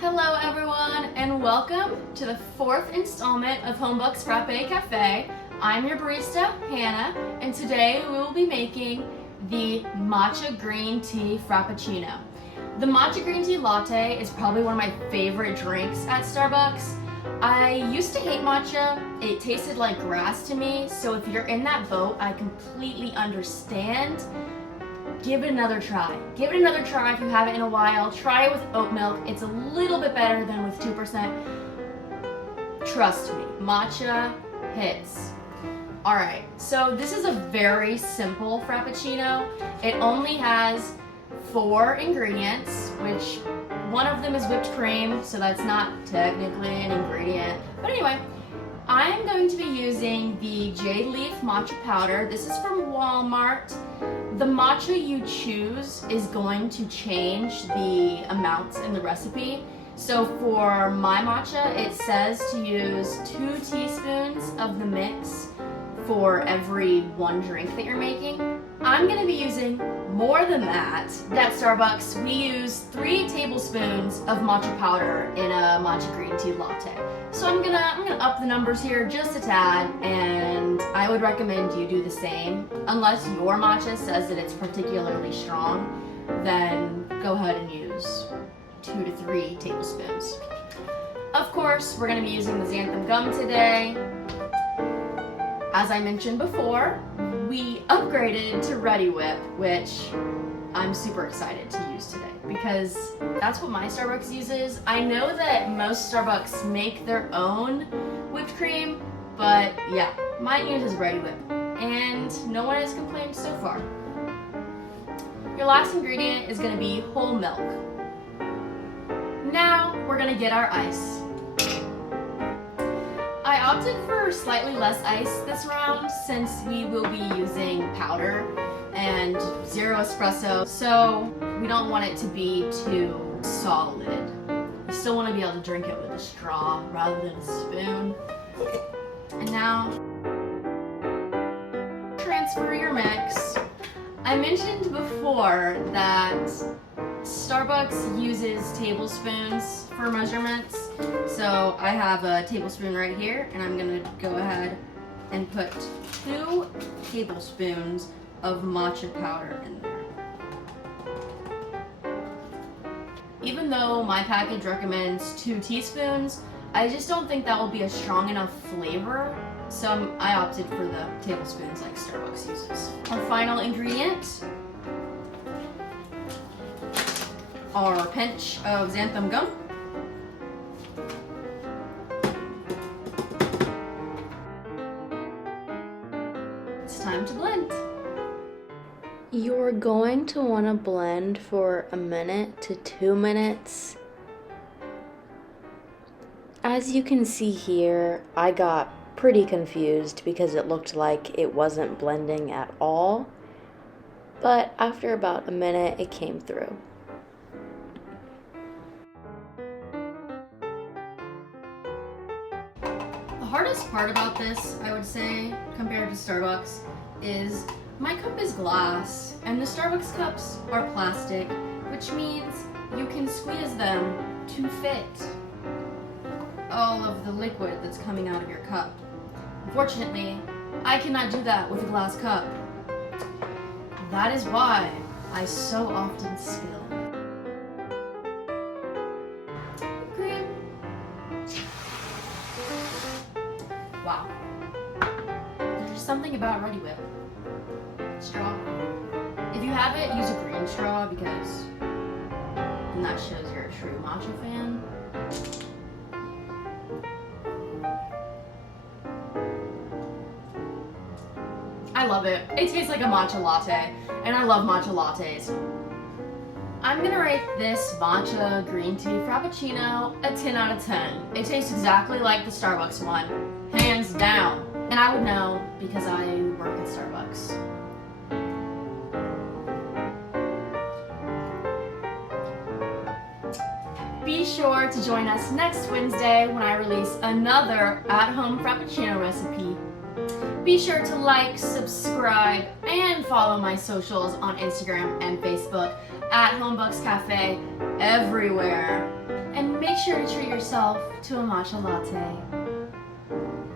Hello everyone, and welcome to the fourth installment of Homebucks Café. I'm your barista, Hannah, and today we will be making the Matcha Green Tea Frappuccino. The Matcha Green Tea Latte is probably one of my favorite drinks at Starbucks. I used to hate matcha. It tasted like grass to me, so if you're in that boat, I completely understand. Give it another try. Give it another try if you haven't in a while. Try it with oat milk. It's a little bit better than with 2%. Trust me, matcha hits. Alright, so this is a very simple Frappuccino. It only has 4 ingredients, which one of them is whipped cream, so that's not technically an ingredient. But anyway, I am going to be using the Jade Leaf Matcha Powder. This is from Walmart. The matcha you choose is going to change the amounts in the recipe. So for my matcha, it says to use 2 teaspoons of the mix for every 1 drink that you're making. I'm gonna be using more than that. At Starbucks, we use 3 tablespoons of matcha powder in a matcha green tea latte. So I'm gonna up the numbers here just a tad, and I would recommend you do the same. Unless your matcha says that it's particularly strong, then go ahead and use 2 to 3 tablespoons. Of course, we're gonna be using the xanthan gum today. As I mentioned before, we upgraded to Ready Whip, which I'm super excited to use today because that's what my Starbucks uses. I know that most Starbucks make their own whipped cream, but yeah, mine uses Ready Whip, and no one has complained so far. Your last ingredient is going to be whole milk. Now we're going to get our ice. I opted for slightly less ice this round since we will be using powder and 0 espresso, so we don't want it to be too solid. You still want to be able to drink it with a straw rather than a spoon. And now, transfer your mix. I mentioned before that Starbucks uses tablespoons for measurements, so I have a tablespoon right here, and I'm gonna go ahead and put 2 tablespoons of matcha powder in there. Even though my package recommends 2 teaspoons, I just don't think that will be a strong enough flavor, so I opted for the tablespoons like Starbucks uses. Our final ingredient, our pinch of xanthan gum. It's time to blend. You're going to want to blend for 1 minute to 2 minutes. As you can see here, I got pretty confused because it looked like it wasn't blending at all, but after about 1 minute it came through. The hardest part about this, I would say, compared to Starbucks, is my cup is glass and the Starbucks cups are plastic, which means you can squeeze them to fit all of the liquid that's coming out of your cup. Unfortunately, I cannot do that with a glass cup. That is why I so often spill. Cream. Wow. There's just something about Ready Whip. Straw. If you have it, use a green straw because then that shows you're a true matcha fan. I love it. It tastes like a matcha latte, and I love matcha lattes. I'm gonna rate this Matcha Green Tea Frappuccino a 10 out of 10. It tastes exactly like the Starbucks one, hands down. And I would know because I work at Starbucks. Be sure to join us next Wednesday when I release another at-home Frappuccino recipe. Be sure to like, subscribe, and follow my socials on Instagram and Facebook at Homebucks Café everywhere. And make sure to treat yourself to a matcha latte.